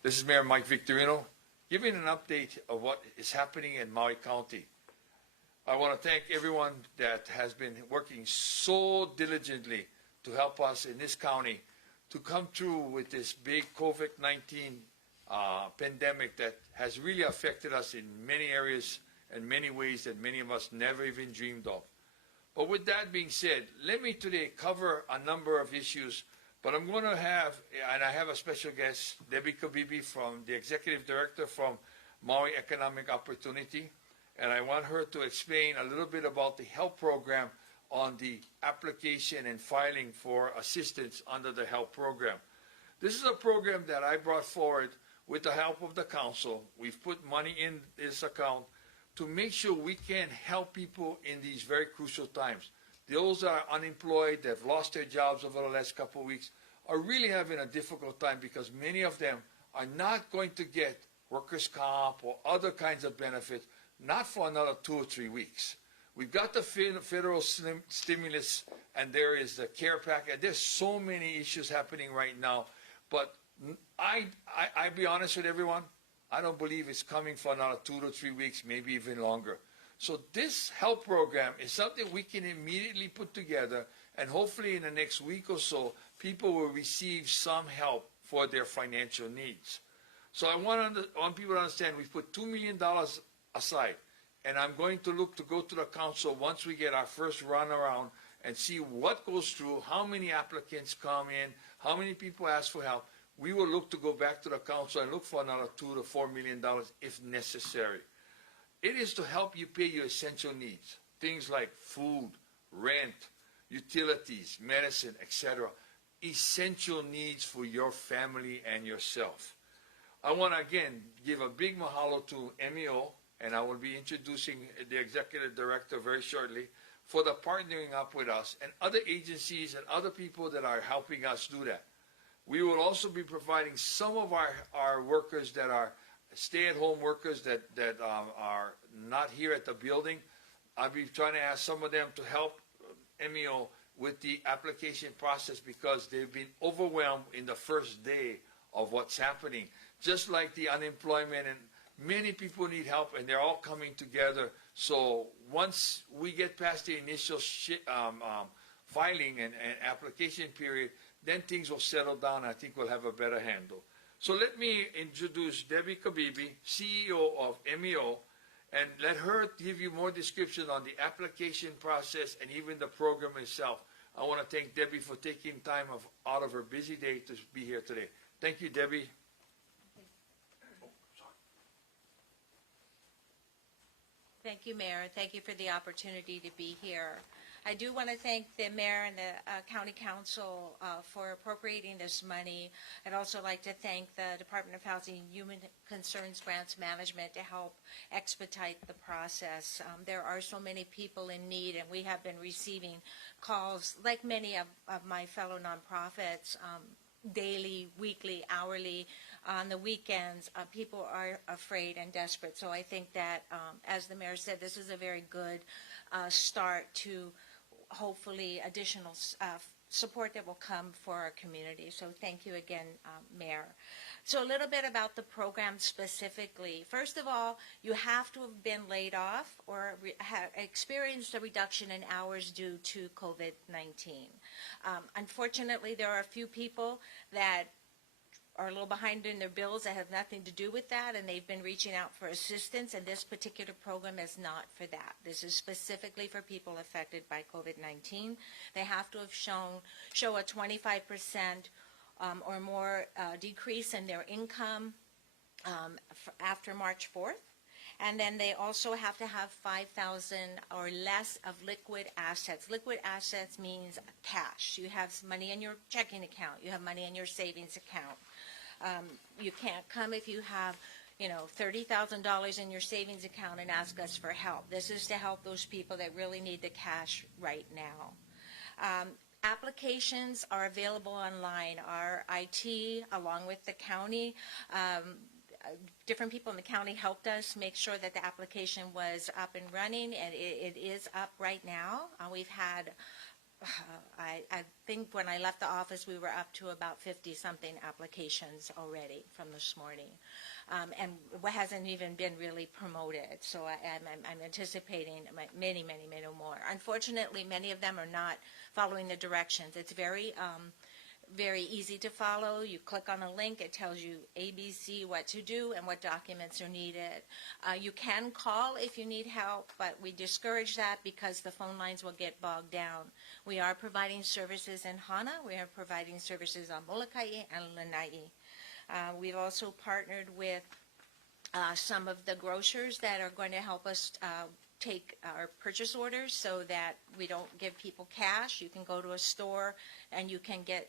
This is Mayor Mike Victorino giving an update of what is happening in Maui County. I want to thank everyone that has been working so diligently to help us in this county to come through with this big COVID-19 pandemic that has really affected us in many areas and many ways that many of us never even dreamed of. But with that being said, let me today cover a number of issues, but I'm going to have, and I have a special guest, Debbie Kabibi, from the Executive Director from Maui Economic Opportunity, and I want her to explain a little bit about the HELP program on the application and filing for assistance under the HELP program. This is a program that I brought forward with the help of the council. We've put money in this account to make sure we can help people in these very crucial times. Those that are unemployed, that have lost their jobs over the last couple of weeks, are really having a difficult time because many of them are not going to get workers' comp or other kinds of benefits, not for another 2 or 3 weeks. We've got the federal stimulus, and there is the care package. There's so many issues happening right now, but I'll be honest with everyone, I don't believe it's coming for another 2 to 3 weeks, maybe even longer. So this HELP program is something we can immediately put together, and hopefully in the next week or so, people will receive some help for their financial needs. So I want people to understand we've put $2 million aside, and I'm going to look to go to the council once we get our first run around and see what goes through, how many applicants come in, how many people ask for help. We will look to go back to the council and look for another $2 to $4 million if necessary. It is to help you pay your essential needs, things like food, rent, utilities, medicine, etc. Essential needs for your family and yourself. I want to again give a big mahalo to MEO, and I will be introducing the Executive Director very shortly, for the partnering up with us and other agencies and other people that are helping us do that. We will also be providing some of our workers that are stay-at-home workers that are not here at the building. I'll be trying to ask some of them to help MEO with the application process because they've been overwhelmed in the first day of what's happening. Just like the unemployment, and many people need help, and they're all coming together. So once we get past the initial filing and application period, then things will settle down. I think we'll have a better handle. So let me introduce Debbie Kabibi, CEO of MEO, and let her give you more description on the application process and even the program itself. I want to thank Debbie for taking time out of her busy day to be here today. Thank you, Debbie. Thank you, Mayor. Thank you for the opportunity to be here. I do want to thank the Mayor and the County Council for appropriating this money. I'd also like to thank the Department of Housing and Human Concerns Grants Management to help expedite the process. There are so many people in need, and we have been receiving calls, like many of my fellow nonprofits, daily, weekly, hourly. On the weekends, people are afraid and desperate. So I think that, as the Mayor said, this is a very good start to hopefully additional support that will come for our community. So thank you again, Mayor. So a little bit about the program specifically. First of all, you have to have been laid off or have experienced a reduction in hours due to COVID-19. Unfortunately, there are a few people that are a little behind in their bills that have nothing to do with that, and they've been reaching out for assistance, and this particular program is not for that. This is specifically for people affected by COVID-19. They have to have show a 25% or more decrease in their income after March 4th. And then they also have to have 5,000 or less of liquid assets. Liquid assets means cash. You have money in your checking account. You have money in your savings account. You can't come if you have, $30,000 in your savings account and ask us for help. This is to help those people that really need the cash right now. Applications are available online. Our IT, along with the county, different people in the county helped us make sure that the application was up and running, and it is up right now. We've had I think when I left the office, we were up to about 50-something applications already from this morning. And what hasn't even been really promoted. So I'm anticipating many, many, many more. Unfortunately, many of them are not following the directions. It's very easy to follow. You click on a link, it tells you ABC, what to do, and what documents are needed. You can call if you need help, but we discourage that because the phone lines will get bogged down. We are providing services in Hana. We are providing services on Molokai and Lanai. We've also partnered with some of the grocers that are going to help us take our purchase orders so that we don't give people cash. You can go to a store and you can get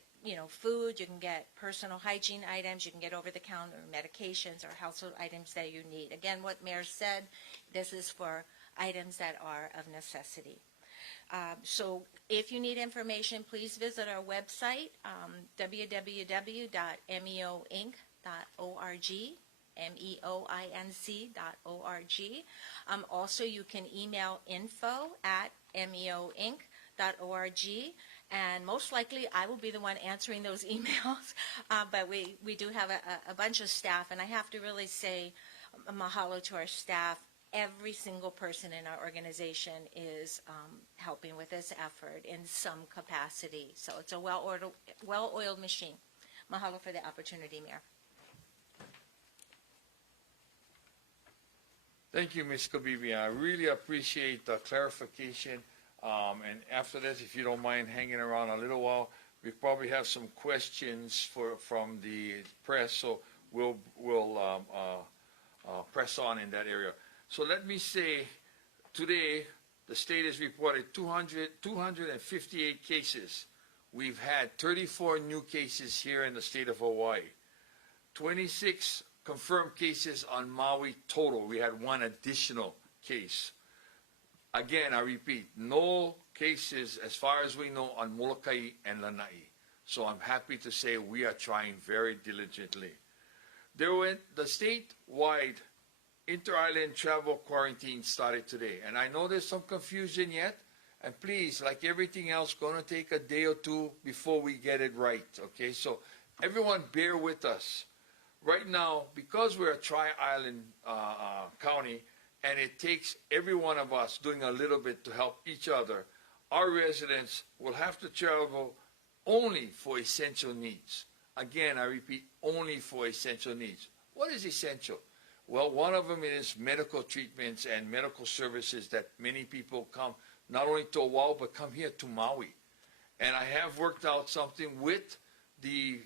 food, you can get personal hygiene items, you can get over-the-counter medications or household items that you need. Again, what Mayor said, this is for items that are of necessity. So if you need information, please visit our website, www.meoinc.org, meoinc.org. Also, you can email info@meoinc.org. And most likely, I will be the one answering those emails. But we do have a bunch of staff, and I have to really say mahalo to our staff. Every single person in our organization is helping with this effort in some capacity. So it's a well-oiled machine. Mahalo for the opportunity, Mayor. Thank you, Ms. Kabibi. I really appreciate the clarification. And after this, if you don't mind hanging around a little while, we probably have some questions from the press, so we'll press on in that area. So let me say, today, the state has reported 258 cases. We've had 34 new cases here in the state of Hawaii. 26 confirmed cases on Maui total. We had one additional case. Again, I repeat, no cases as far as we know on Molokai and Lanai. So I'm happy to say we are trying very diligently. The statewide inter-island travel quarantine started today. And I know there's some confusion yet. And please, like everything else, going to take a day or two before we get it right. Okay, so everyone bear with us. Right now, because we're a tri-island county, and it takes every one of us doing a little bit to help each other, our residents will have to travel only for essential needs. Again, I repeat, only for essential needs. What is essential? Well, one of them is medical treatments and medical services that many people come not only to Oahu, but come here to Maui. And I have worked out something with the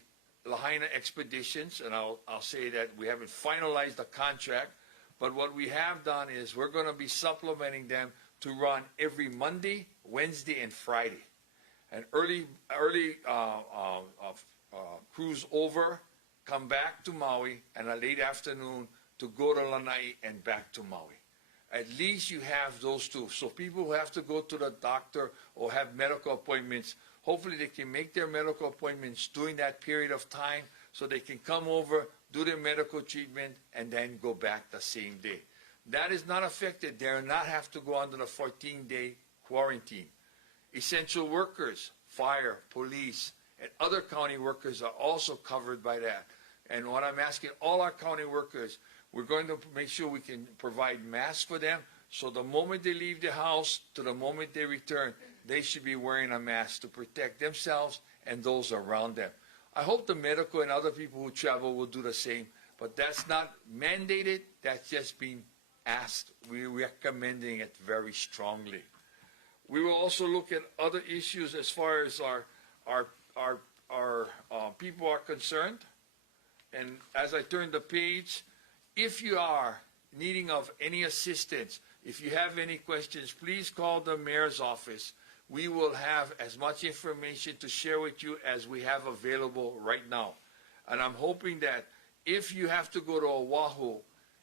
Lahaina Expeditions, and I'll say that we haven't finalized the contract, but what we have done is we're going to be supplementing them to run every Monday, Wednesday, and Friday. An early cruise over, come back to Maui, and a late afternoon to go to Lanai and back to Maui. At least you have those two. So people who have to go to the doctor or have medical appointments, hopefully they can make their medical appointments during that period of time so they can come over, do their medical treatment, and then go back the same day. That is not affected. They will not have to go under the 14-day quarantine. Essential workers, fire, police, and other county workers are also covered by that. And what I'm asking all our county workers, we're going to make sure we can provide masks for them, so the moment they leave the house to the moment they return, they should be wearing a mask to protect themselves and those around them. I hope the medical and other people who travel will do the same, but that's not mandated. That's just being asked. We're recommending it very strongly. We will also look at other issues as far as our people are concerned. And as I turn the page, if you are needing of any assistance, if you have any questions, please call the mayor's office. We will have as much information to share with you as we have available right now. And I'm hoping that if you have to go to Oahu,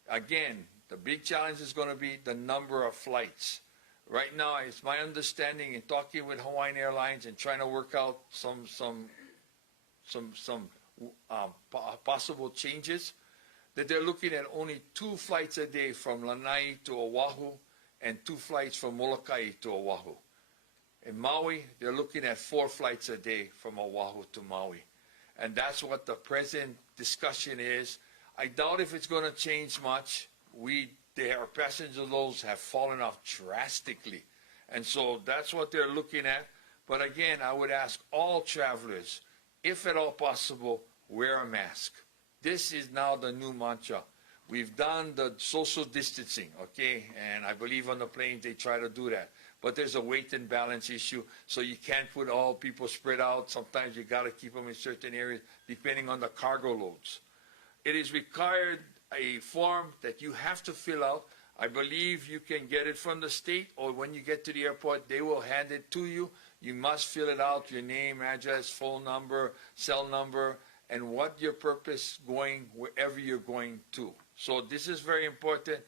again, the big challenge is going to be the number of flights. Right now, it's my understanding in talking with Hawaiian Airlines and trying to work out some possible changes, that they're looking at only 2 flights a day from Lanai to Oahu and 2 flights from Molokai to Oahu. In Maui, they're looking at 4 flights a day from Oahu to Maui. And that's what the present discussion is. I doubt if it's going to change much. Our passenger loads have fallen off drastically. And so that's what they're looking at. But again, I would ask all travelers, if at all possible, wear a mask. This is now the new mantra. We've done the social distancing, okay? And I believe on the planes they try to do that. But there's a weight and balance issue, so you can't put all people spread out. Sometimes you got to keep them in certain areas, depending on the cargo loads. It is required a form that you have to fill out. I believe you can get it from the state, or when you get to the airport, they will hand it to you. You must fill it out, your name, address, phone number, cell number, and what your purpose going wherever you're going to. So this is very important.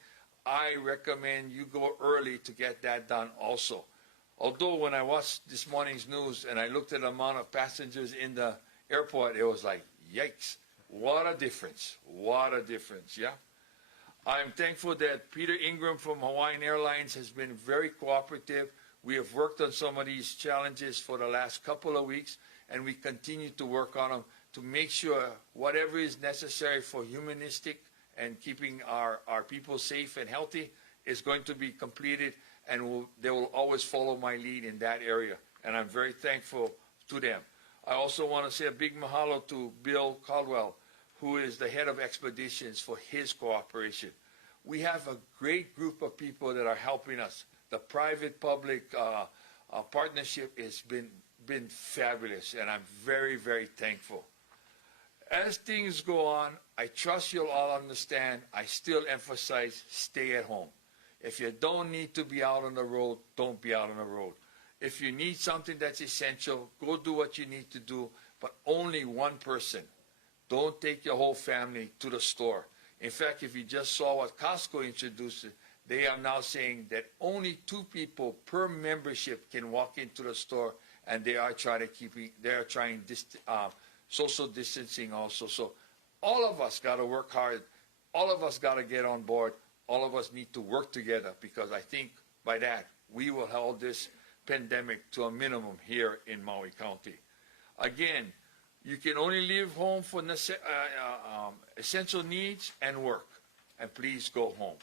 I recommend you go early to get that done also. Although when I watched this morning's news and I looked at the amount of passengers in the airport, it was like, yikes, what a difference. What a difference, yeah? I'm thankful that Peter Ingram from Hawaiian Airlines has been very cooperative. We have worked on some of these challenges for the last couple of weeks, and we continue to work on them to make sure whatever is necessary for humanistic and keeping our people safe and healthy is going to be completed, and they will always follow my lead in that area, and I'm very thankful to them. I also want to say a big mahalo to Bill Caldwell, who is the head of expeditions, for his cooperation. We have a great group of people that are helping us. The private-public partnership has been fabulous, and I'm very, very thankful. As things go on, I trust you'll all understand, I still emphasize stay at home. If you don't need to be out on the road, don't be out on the road. If you need something that's essential, go do what you need to do, but only one person. Don't take your whole family to the store. In fact, if you just saw what Costco introduced, they are now saying that only 2 people per membership can walk into the store, and they are trying social distancing also. So all of us got to work hard. All of us got to get on board. All of us need to work together, because I think by that we will hold this pandemic to a minimum here in Maui County. Again, you can only leave home for essential needs and work, and please go home.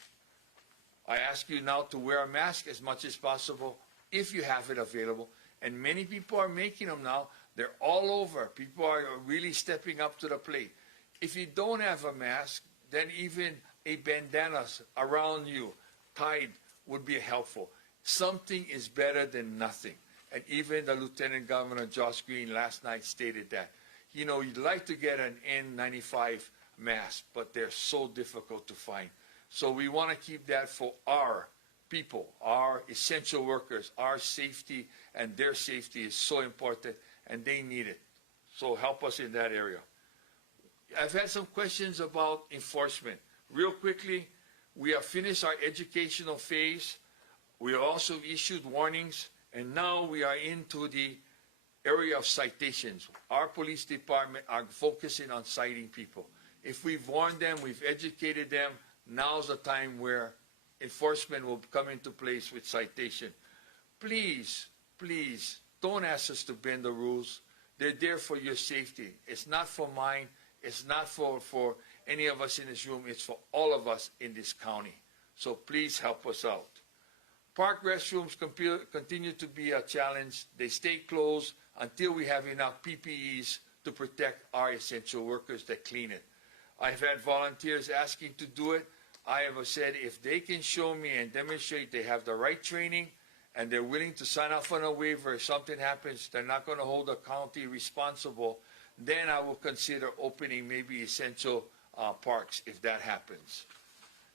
I ask you now to wear a mask as much as possible if you have it available, and many people are making them now. They're all over. People are really stepping up to the plate. If you don't have a mask, then even a bandana around you, tied, would be helpful. Something is better than nothing. And even the Lieutenant Governor, Josh Green, last night stated that. You know, you'd like to get an N95 mask, but they're so difficult to find. So we want to keep that for our people, our essential workers. Our safety and their safety is so important, and they need it. So help us in that area. I've had some questions about enforcement. Real quickly, we have finished our educational phase. We also issued warnings, and now we are into the area of citations. Our police department are focusing on citing people. If we've warned them, we've educated them, now's the time where enforcement will come into place with citation. Please, please, don't ask us to bend the rules. They're there for your safety. It's not for mine. It's not for any of us in this room. It's for all of us in this county. So please help us out. Park restrooms continue to be a challenge. They stay closed until we have enough PPEs to protect our essential workers that clean it. I've had volunteers asking to do it. I have said if they can show me and demonstrate they have the right training and they're willing to sign off on a waiver, if something happens, they're not going to hold the county responsible, then I will consider opening maybe essential parks if that happens.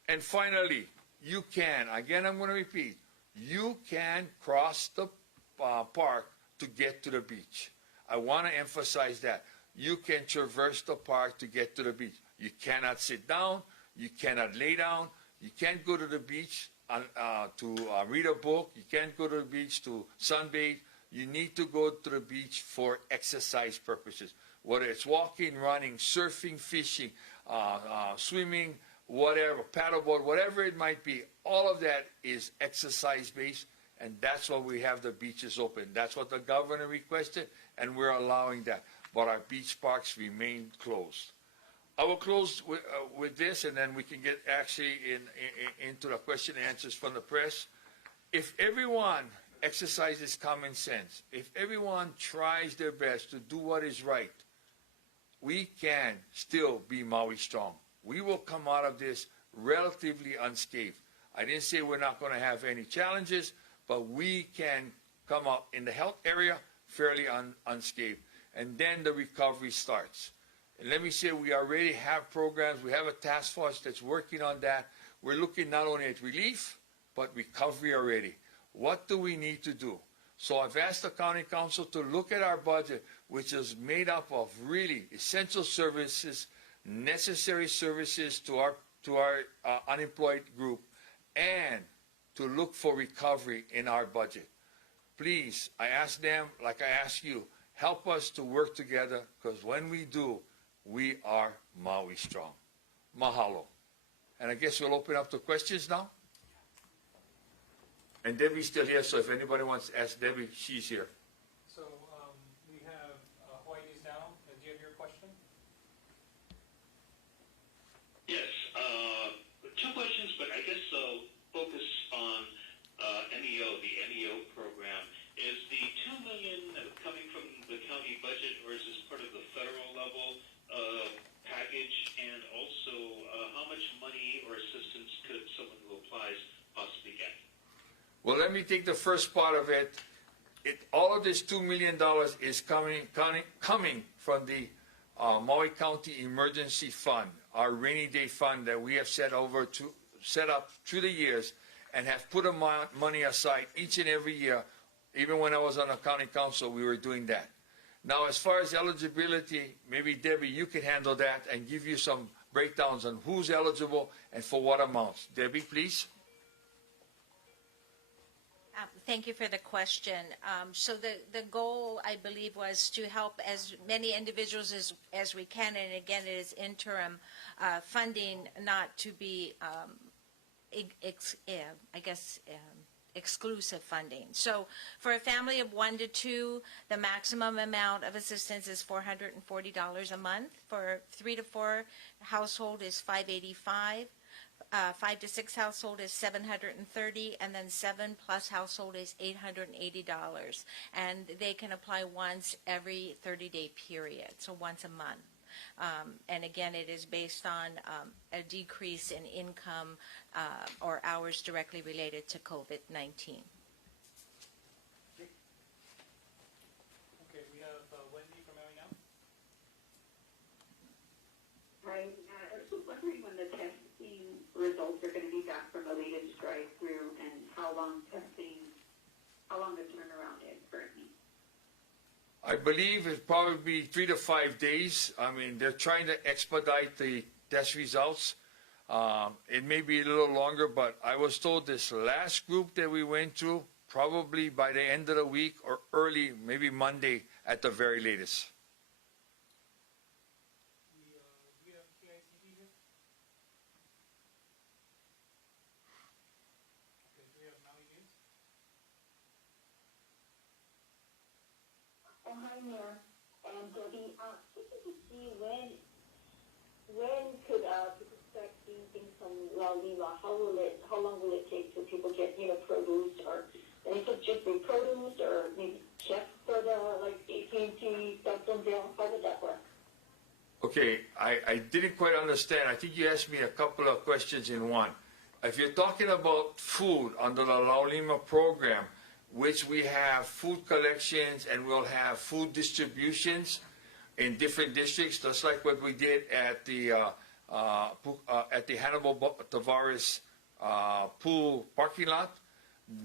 And finally, you can, again I'm going to repeat, you can cross the park to get to the beach. I want to emphasize that. You can traverse the park to get to the beach. You cannot sit down. You cannot lay down. You can't go to the beach to read a book. You can't go to the beach to sunbathe. You need to go to the beach for exercise purposes, whether it's walking, running, surfing, fishing, swimming, whatever, paddleboard, whatever it might be. All of that is exercise-based, And that's why we have the beaches open. That's what the governor requested, and we're allowing that. But our beach parks remain closed. I will close with this, and then we can get actually into the question and answers from the press. If everyone exercises common sense, if everyone tries their best to do what is right, we can still be Maui strong. We will come out of this relatively unscathed. I didn't say we're not going to have any challenges, but we can come out in the health area fairly unscathed. And then the recovery starts. And let me say, we already have programs. We have a task force that's working on that. We're looking not only at relief, but recovery already. What do we need to do? So I've asked the county council to look at our budget, which is made up of really essential services, necessary services to our unemployed group, and to look for recovery in our budget. Please, I ask them, like I ask you, help us to work together, because when we do, we are Maui strong. Mahalo. And I guess we'll open up to questions now. And Debbie's still here, so if anybody wants to ask Debbie, she's here. So we have Hawaii News Now. Do you have your question? Yes, two questions, but I guess focus on NEO, the NEO program. Is the $2 million coming from the county budget, or is this part of the federal level package? And also, how much money or assistance could someone who applies possibly get? Well, let me take the first part of it. All of this $2 million is coming from the Maui County Emergency Fund, our rainy day fund that we have set up through the years, and have put money aside each and every year. Even when I was on the county council, we were doing that. Now, as far as eligibility, maybe Debbie, you can handle that and give you some breakdowns on who's eligible and for what amounts. Debbie, please. Thank you for the question. So the goal, I believe, was to help as many individuals as we can, and again, it is interim funding, not to be, exclusive funding. So for a family of 1 to 2, the maximum amount of assistance is $440 a month. For 3 to 4 household is $585. 5 to 6 household is $730, and then 7+ household is $880. And they can apply once every 30-day period, so once a month. And again, it is based on a decrease in income or hours directly related to COVID-19. Okay, we have Wendy from Maui Now. Hi, I was just wondering when the testing results are going to be back from the latest drive-through, and how long the turnaround is currently. I believe it'll probably be 3 to 5 days. I mean, they're trying to expedite the test results. It may be a little longer, but I was told this last group that we went through, probably by the end of the week or early, maybe Monday at the very latest. Do we have KICD here? Okay, do we have Maui News? Oh, hi, Mayor and Debbie. Just to see when could people start seeing things from Laulima? How long will it take till people get produce, or is it just be produce, or maybe checks for the AT&T stuff from there? How would that work? Okay, I didn't quite understand. I think you asked me a couple of questions in one. If you're talking about food under the Laulima program, which we have food collections and we'll have food distributions in different districts, just like what we did at the Hannibal Tavares pool parking lot.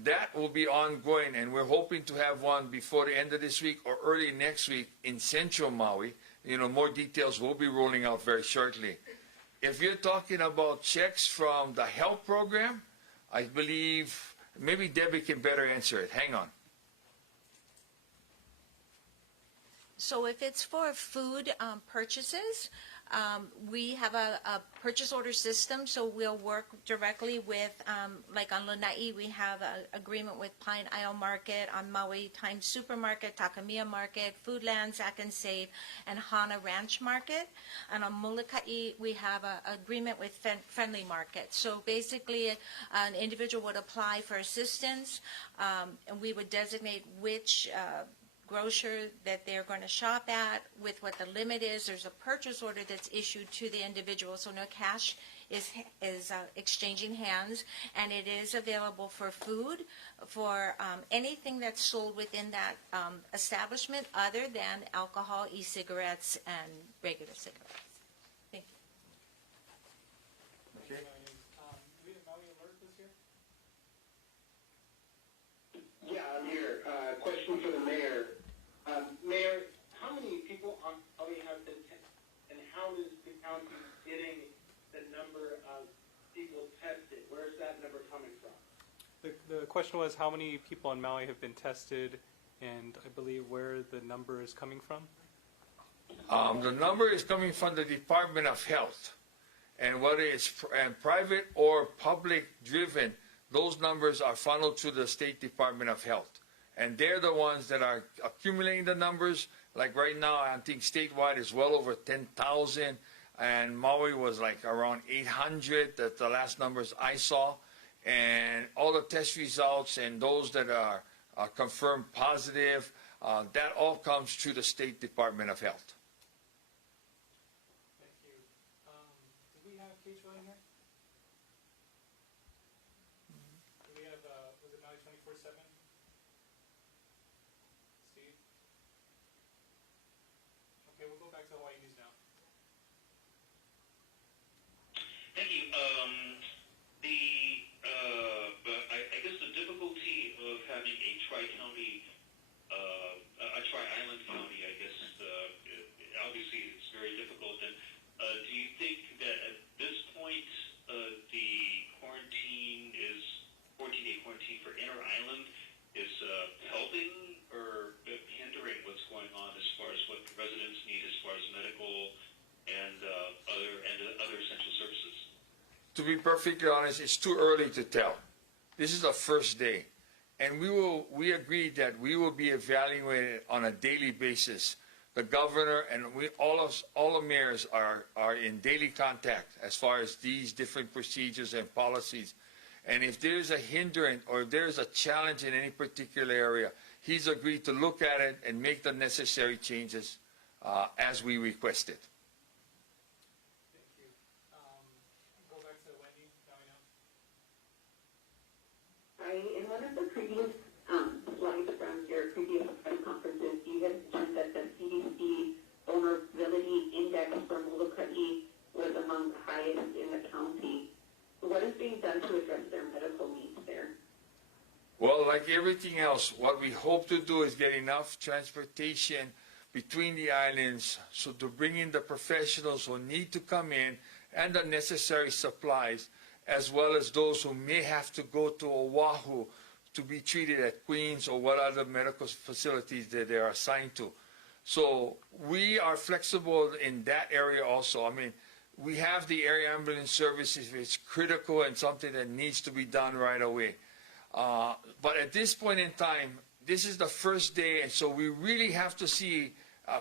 That will be ongoing, and we're hoping to have one before the end of this week or early next week in Central Maui. More details will be rolling out very shortly. If you're talking about checks from the health program, I believe maybe Debbie can better answer it. Hang on. So if it's for food purchases, We have a purchase order system, so we'll work directly with, like on Lanai, we have an agreement with Pine Isle Market, on Maui, Times Supermarket, Takamiya Market, Foodland, Sack and Save, and Hana Ranch Market. And on Molokai, we have an agreement with Friendly Market. So basically, an individual would apply for assistance, and we would designate which grocer that they're going to shop at, with what the limit is. There's a purchase order that's issued to the individual, so no cash is exchanging hands, and it is available for food, for anything that's sold within that establishment other than alcohol, e-cigarettes, and regular cigarettes. Thank you. Okay. Do we have Maui alert this year? Yeah, I'm here. Question for the mayor. Mayor, how many people on Maui have been tested, and how is the county getting the number of people tested? Where is that number coming from? The question was how many people on Maui have been tested, and I believe where the number is coming from. The number is coming from the Department of Health, and whether it's private or public driven, those numbers are funneled to the State Department of Health. And they're the ones that are accumulating the numbers. Like right now, I think statewide is well over 10,000, and Maui was like around 800. That's the last numbers I saw. And all the test results and those that are confirmed positive, that all comes through the State Department of Health. Thank you. Do we have Cage William here? Do we have, was it Maui 24/7? Steve? Okay, we'll go back to Hawaii News now. Thank you. I guess the difficulty of having a tri-county, a tri-island county, I guess, obviously it's very difficult. And do you think that at this point the 14-day quarantine for inter-island is helping or hindering what's going on as far as what the residents need as far as medical and other essential services? To be perfectly honest, it's too early to tell. This is the first day, and we agreed that we will be evaluated on a daily basis. The governor and all the mayors are in daily contact as far as these different procedures and policies. And if there's a hindrance or if there's a challenge in any particular area, he's agreed to look at it and make the necessary changes as we requested. Thank you. Go back to Wendy. Now we know. In one of the previous slides from your previous press conferences, you had mentioned that the CDC vulnerability index for Molokai was among the highest in the county. What is being done to address their medical needs there? Well, like everything else, what we hope to do is get enough transportation between the islands so to bring in the professionals who need to come in and the necessary supplies, as well as those who may have to go to Oahu to be treated at Queens or what other medical facilities that they are assigned to. So we are flexible in that area also. I mean, we have the air ambulance service if it's critical and something that needs to be done right away. But at this point in time, this is the first day, and so we really have to see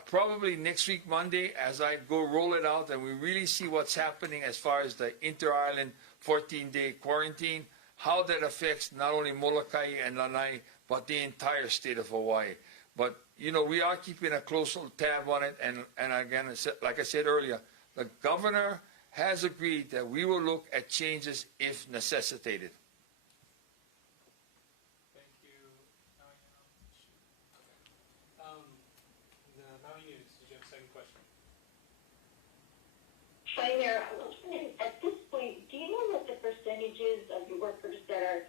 probably next week, Monday, as I go roll it out, and we really see what's happening as far as the inter-island 14-day quarantine, how that affects not only Molokai and Lanai, but the entire state of Hawaii. But, you know, we are keeping a close tab on it, and again, like I said earlier, the governor has agreed that we will look at changes if necessitated. Thank you. The Maui News. Did you have a second question? Hi there. I was wondering, at this point, do you know what the percentages of your workers that are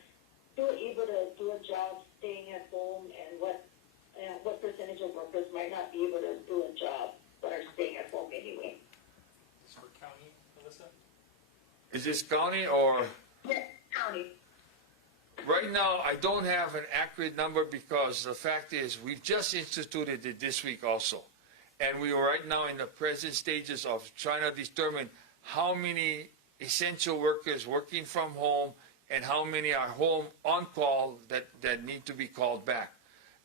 still able to do a job staying at home, and what percentage of workers might not be able to do a job but are staying at home anyway? This is for county, Melissa? Is this county or? Yes, county. Right now, I don't have an accurate number because the fact is we've just instituted it this week also. and we are right now in the present stages of trying to determine how many essential workers working from home and how many are home on call that need to be called back.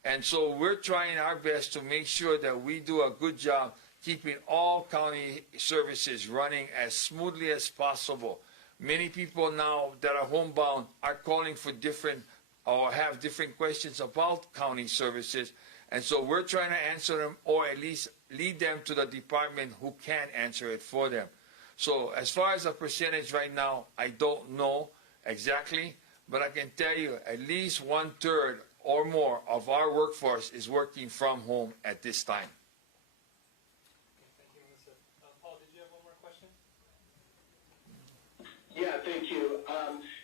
And so we're trying our best to make sure that we do a good job keeping all county services running as smoothly as possible. Many people now that are homebound are calling for different or have different questions about county services. And so we're trying to answer them or at least lead them to the department who can answer it for them. So as far as the percentage right now, I don't know exactly, but I can tell you at least 1/3 or more of our workforce is working from home at this time. Okay, thank you, Melissa. Paul, did you have one more question? Yeah, thank you.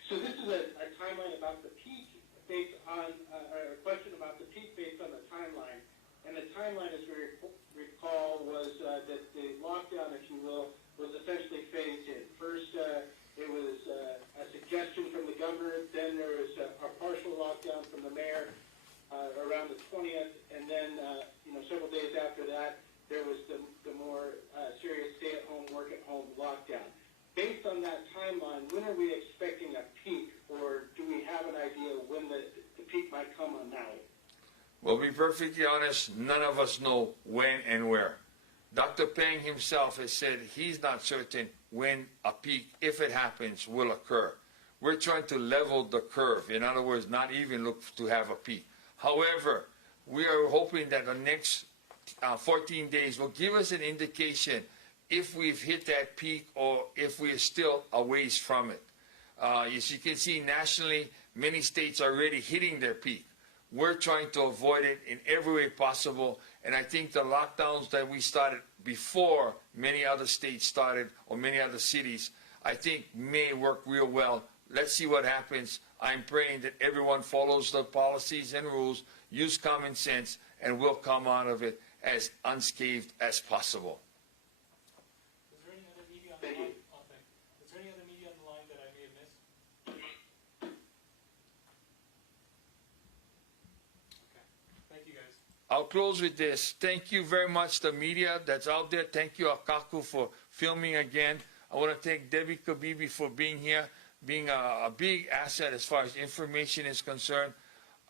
So this is a timeline about the peak based on, or a question about the peak based on the timeline. And the timeline, as we recall, was that the lockdown, if you will, was essentially phased in. First, it was a suggestion from the governor, then there was a partial lockdown from the mayor around the 20th, and then several days after that, there was the more serious stay-at-home, work-at-home lockdown. Based on that timeline, when are we expecting a peak, or do we have an idea when the peak might come on Maui? Well, to be perfectly honest, none of us know when and where. Dr. Peng himself has said he's not certain when a peak, if it happens, will occur. We're trying to level the curve. In other words, not even look to have a peak. However, we are hoping that the next 14 days will give us an indication if we've hit that peak or if we're still a ways from it. As you can see nationally, many states are already hitting their peak. We're trying to avoid it in every way possible, and I think the lockdowns that we started before many other states started, or many other cities, I think may work real well. Let's see what happens. I'm praying that everyone follows the policies and rules, use common sense, and we'll come out of it as unscathed as possible. Is there any other media on the line? Oh, thank you. Is there any other media on the line that I may have missed? Okay. Thank you, guys. I'll close with this. Thank you very much, the media that's out there. Thank you, Akaku, for filming again. I want to thank Debbie Kabibi for being here, being a big asset as far as information is concerned.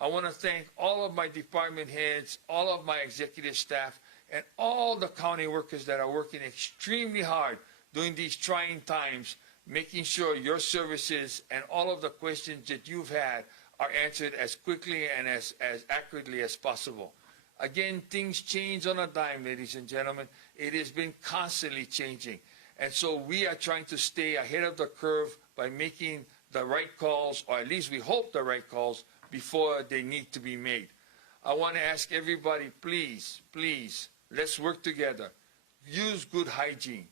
I want to thank all of my department heads, all of my executive staff, and all the county workers that are working extremely hard during these trying times, making sure your services and all of the questions that you've had are answered as quickly and as accurately as possible. Again, things change on a dime, ladies and gentlemen. It has been constantly changing. And so we are trying to stay ahead of the curve by making the right calls, or at least we hope the right calls, before they need to be made. I want to ask everybody, please, please, let's work together. Use good hygiene.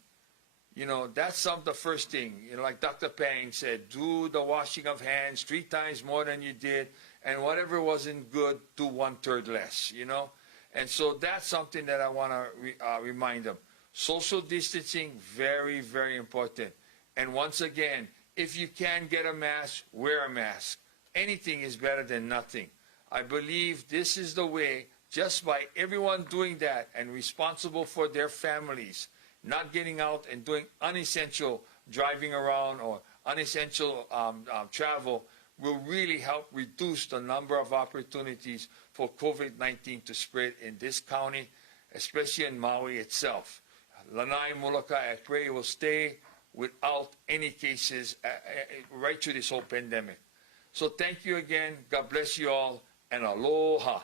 You know, that's the first thing. You know, like Dr. Peng said, do the washing of hands 3 times more than you did, and whatever wasn't good, do 1/3 less, you know? And so that's something that I want to remind them. Social distancing, very, very important. And once again, if you can get a mask, wear a mask. Anything is better than nothing. I believe this is the way, just by everyone doing that and responsible for their families, not getting out and doing unessential driving around or unessential travel, will really help reduce the number of opportunities for COVID-19 to spread in this county, especially in Maui itself. Lanai Mulaka, I pray, will stay without any cases right through this whole pandemic. So thank you again. God bless you all, and aloha.